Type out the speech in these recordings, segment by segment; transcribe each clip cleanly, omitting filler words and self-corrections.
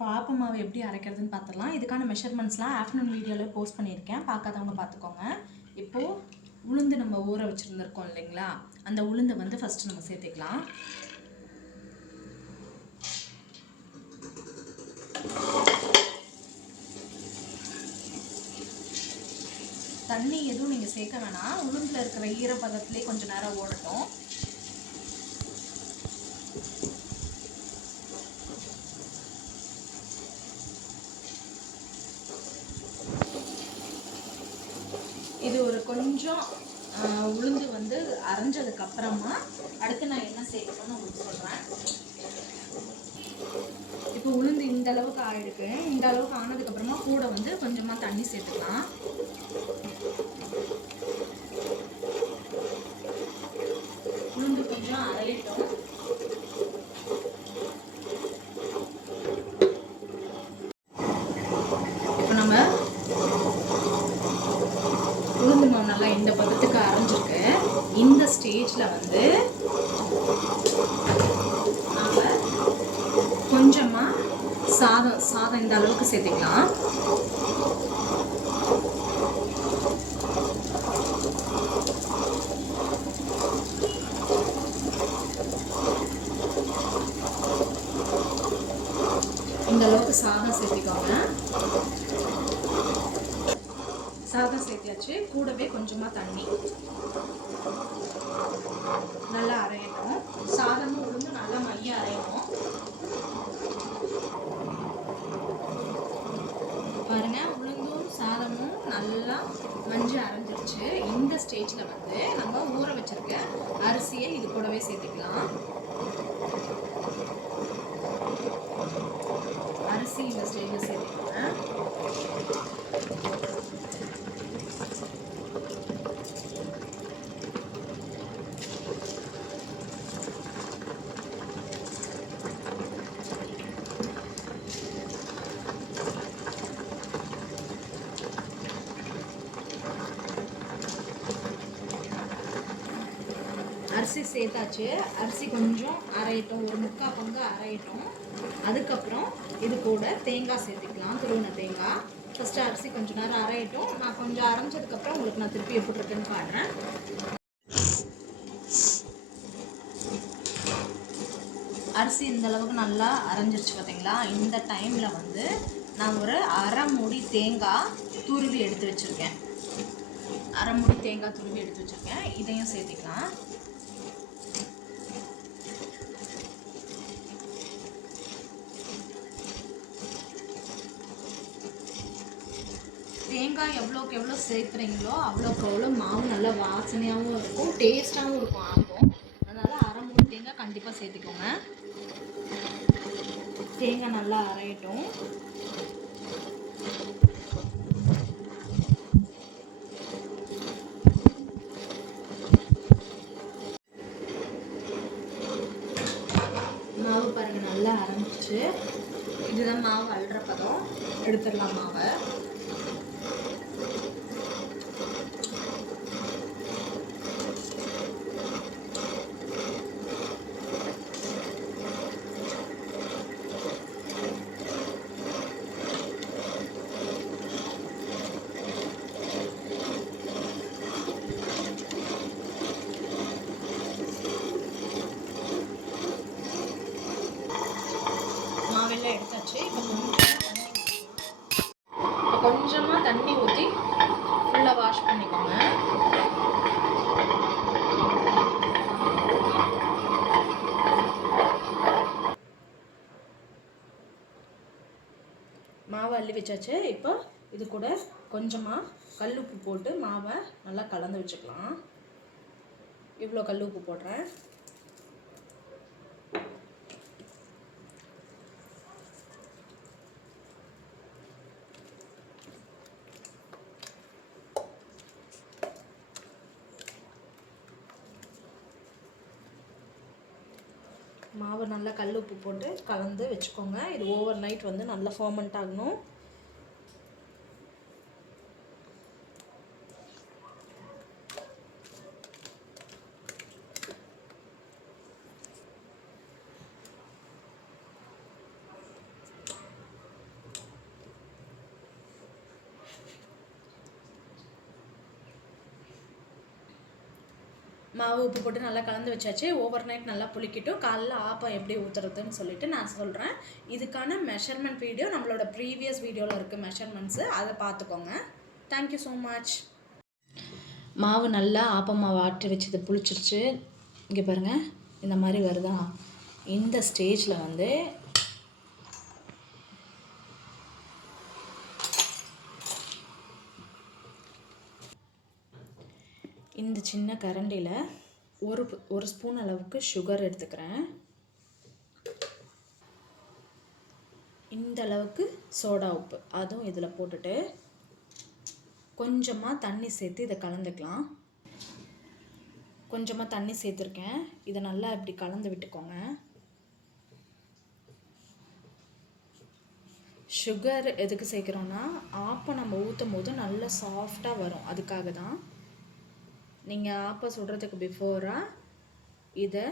பாப்பு மாவு எப்படி அரைக்கிறதுன்னு பார்த்துடலாம். இதுக்கான மெஷர்மெண்ட்ஸ்லாம் ஆஃப்டர்நூன் வீடியோவில் போஸ்ட் பண்ணியிருக்கேன், பார்க்காதவங்க பார்த்துக்கோங்க. இப்போது உளுந்து நம்ம ஊற வச்சுருந்துருக்கோம் இல்லைங்களா, அந்த உளுந்தை வந்து ஃபஸ்ட்டு நம்ம சேர்த்துக்கலாம். தண்ணி எதுவும் நீங்கள் சேர்க்க வேணாம், உளுந்தில் இருக்கிற ஈரப்பதத்திலே கொஞ்சம் நேரம் ஓடட்டும். இது ஒரு கொஞ்சம் உளுந்து வந்து அரைஞ்சதுக்கப்புறமா அடுத்து நான் என்ன சேர்க்கணும்னு உங்களுக்கு சொல்கிறேன். இப்போ உளுந்து இந்த அளவுக்கு ஆகிருக்கு. இந்த அளவுக்கு ஆனதுக்கப்புறமா கூட வந்து கொஞ்சமாக தண்ணி சேர்த்துக்கலாம். உளுந்து கொஞ்சம் அரையிட்டோம். இப்போ நம்ம உளுந்து மாவு நல்லா இந்த பதத்துக்கு அரைஞ்சிருக்கு. இந்த ஸ்டேஜில் வந்து நாம் கொஞ்சமாக சாதம் இந்த அளவுக்கு சேர்த்துக்கலாம். இந்த அளவுக்கு சாதம் சேர்த்துக்கோங்க. சாதம் சேர்த்தியாச்சு. கூடவே கொஞ்சமாக தண்ணி. நல்லா அரையணும். சாதமும் உளுந்து நல்லா மைய அரையணும். பாருங்க, உளுந்தும் சாதமும் நல்லா மஞ்சள் அரைஞ்சிருச்சு. இந்த ஸ்டேஜில் வந்து நம்ம ஊற வச்சிருக்க அரிசியை இது கூடவே சேர்த்துக்கலாம். அரிசி இந்த ஸ்டேஜில் சேர்த்துக்கோங்க. அரிசி சேர்த்தாச்சு. அரிசி கொஞ்சம் அரையட்டும், ஒரு 3/4 பங்கு அரையட்டும். அதுக்கப்புறம் இது கூட தேங்காய் சேர்த்துக்கலாம், துருவின தேங்காய். ஃபஸ்ட்டு அரிசி கொஞ்சம் நேரம் அரையட்டும். நான் கொஞ்சம் அரைஞ்சதுக்கப்புறம் உங்களுக்கு நான் திருப்பி எப்படி இருக்குன்னு பாடுறேன். அரிசி இந்த அளவுக்கு நல்லா அரைஞ்சிருச்சு பார்த்தீங்களா. இந்த டைமில் வந்து நான் ஒரு அரை மூடி தேங்காய் துருவி எடுத்து வச்சுருக்கேன். அரை மூடி தேங்காய் துருவி எடுத்து வச்சுருக்கேன். இதையும் சேர்த்துக்கலாம். தேங்காய் எவ்வளோக்கு எவ்வளோ சேர்க்குறீங்களோ அவ்வளோக்கு அவ்வளோ மாவு நல்லா வாசனையாகவும் இருக்கும், டேஸ்ட்டாகவும் இருக்கும் ஆகும். அதனால் அரை மூணு தேங்காய் கண்டிப்பாக சேர்த்துக்கோங்க. தேங்காய் நல்லா அரையட்டும். மாவு பாருங்கள் நல்லா அரைஞ்சிச்சு. இதுதான் மாவு அல்ற பதம். எடுத்துடலாம் மாவை. மாவெல்லாம் எடுத்தாச்சு. இப்போ கொஞ்சமாக தண்ணி ஊற்றி ஃபுல்லாக வாஷ் பண்ணிக்கோங்க. மாவை அள்ளி வச்சாச்சு. இப்போ இது கூட கொஞ்சமாக கல்லுப்பு போட்டு மாவை நல்லா கலந்து வச்சுக்கலாம். இவ்வளோ கல்லுப்பு போடுறேன். மாவு நல்லா கல் உப்பு போட்டு கலந்து வச்சுக்கோங்க. இது ஓவர் நைட் வந்து நல்லா ஃபர்மெண்ட் ஆகணும். மாவு உப்பு போட்டு நல்லா கலந்து வச்சாச்சு. ஓவர் நைட் நல்லா புளிக்கட்டும். காலைல ஆப்பம் எப்படி ஊற்றுறதுன்னு சொல்லிட்டு நான் சொல்கிறேன். இதுக்கான மெஷர்மெண்ட் வீடியோ நம்மளோட ப்ரீவியஸ் வீடியோவில் இருக்குது மெஷர்மெண்ட்ஸு, அதை பார்த்துக்கோங்க. Thank you so much. மாவு நல்லா ஆப்பம் மாவு ஆட்டி வச்சது புளிச்சிருச்சு. இங்கே பாருங்கள், இந்த மாதிரி வருதா? இந்த ஸ்டேஜில் வந்து இந்த சின்ன கரண்டியில் ஒரு ஸ்பூன் அளவுக்கு சுகர் எடுத்துக்கிறேன். இந்த அளவுக்கு சோடா உப்பு அதுவும் இதில் போட்டுட்டு கொஞ்சமாக தண்ணி சேர்த்து இதை கலந்துக்கலாம். கொஞ்சமாக தண்ணி சேர்த்துருக்கேன். இதை நல்லா இப்படி கலந்து விட்டுக்கோங்க. சுகர் எதுக்கு சேர்க்குறோன்னா, ஆப்பம் நம்ம ஊற்றும் போது நல்லா சாஃப்டாக வரும், அதுக்காக தான். நீங்கள் ஆப்பம் சுடுறதுக்கு பிஃபோராக இதை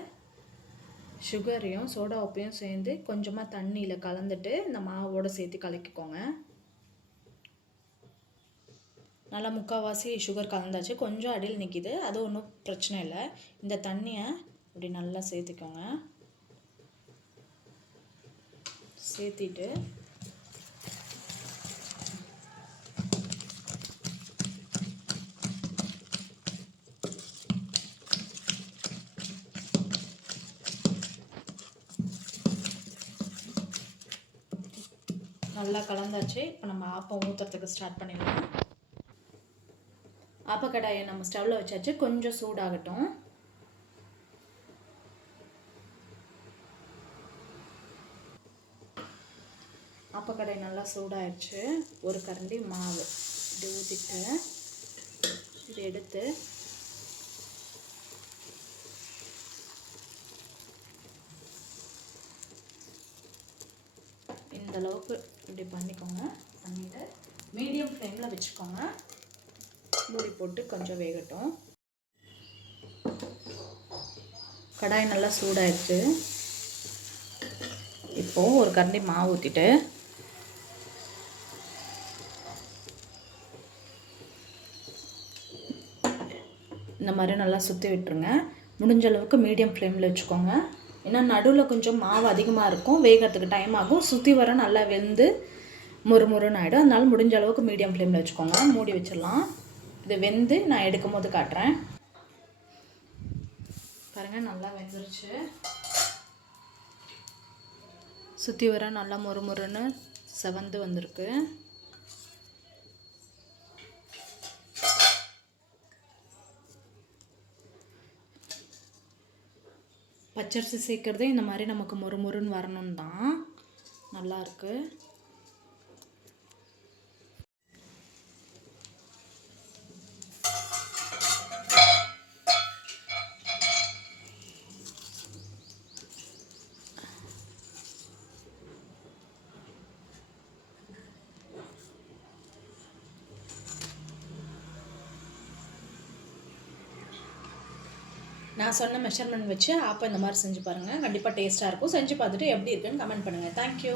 சுகரையும் சோடா உப்பையும் சேர்ந்து கொஞ்சமாக தண்ணியில் கலந்துட்டு இந்த மாவோடு சேர்த்து கலக்கிக்கோங்க. நல்லா முக்கால்வாசி சுகர் கலந்தாச்சு. கொஞ்சம் அடியில் நிற்கிது, அது ஒன்றும் பிரச்சனை இல்லை. இந்த தண்ணியை இப்படி நல்லா சேர்த்துக்கோங்க. சேர்த்திட்டு நல்லா கலந்தாச்சு. இப்போ நம்ம ஆப்பம் ஊற்றுறதுக்கு ஸ்டார்ட் பண்ணிடலாம். ஆப்பக்கடாயை நம்ம ஸ்டவ்வில் வச்சாச்சு. கொஞ்சம் சூடாகட்டும். ஆப்பக்கடாய் நல்லா சூடாகிடுச்சு. ஒரு கரண்டி மாவு இப்படி ஊற்றிட்டு இதை எடுத்து இந்த அளவுக்கு இப்படி பண்ணிக்கோங்க. பண்ணிவிட்டு மீடியம் ஃப்ளேமில் வச்சுக்கோங்க. மூடி போட்டு கொஞ்சம் வேகட்டும். கடாய் நல்லா சூடாயிடுச்சு. இப்போது ஒரு கரண்டி மாவு ஊற்றிட்டு இந்த மாதிரி நல்லா சுற்றி விட்டுருங்க. முடிஞ்ச அளவுக்கு மீடியம் ஃப்ளேமில் வச்சுக்கோங்க. ஏன்னா நடுவில் கொஞ்சம் மாவு அதிகமாக இருக்கும், வேகிறதுக்கு டைம் ஆகும். சுற்றி வர நல்லா வெந்து முறுமுறுன்னு ஆகிடும். அதனால் முடிஞ்ச அளவுக்கு மீடியம் ஃப்ளேமில் வச்சுக்கோங்க. மூடி வச்சிடலாம். இது வெந்து நான் எடுக்கும் போது காட்டுறேன். பாருங்கள், நல்லா வெந்துருச்சு. சுற்றி வர நல்லா முறுமுறுன்னு செவந்து வந்திருக்கு. பச்சரிசி சேர்க்குறதே இந்த மாதிரி நமக்கு முறுமுறுன்னு வரணுன்னு தான். நல்லாயிருக்கு. நான் சொன்ன மெஷர்மெண்ட் வச்சு ஆப்பம் இந்த மாதிரி செஞ்சு பாருங்கள். கண்டிப்பாக டேஸ்ட்டாக இருக்கும். செஞ்சு பார்த்துட்டு எப்படி இருக்குன்னு கமெண்ட் பண்ணுங்கள். தேங்க்யூ.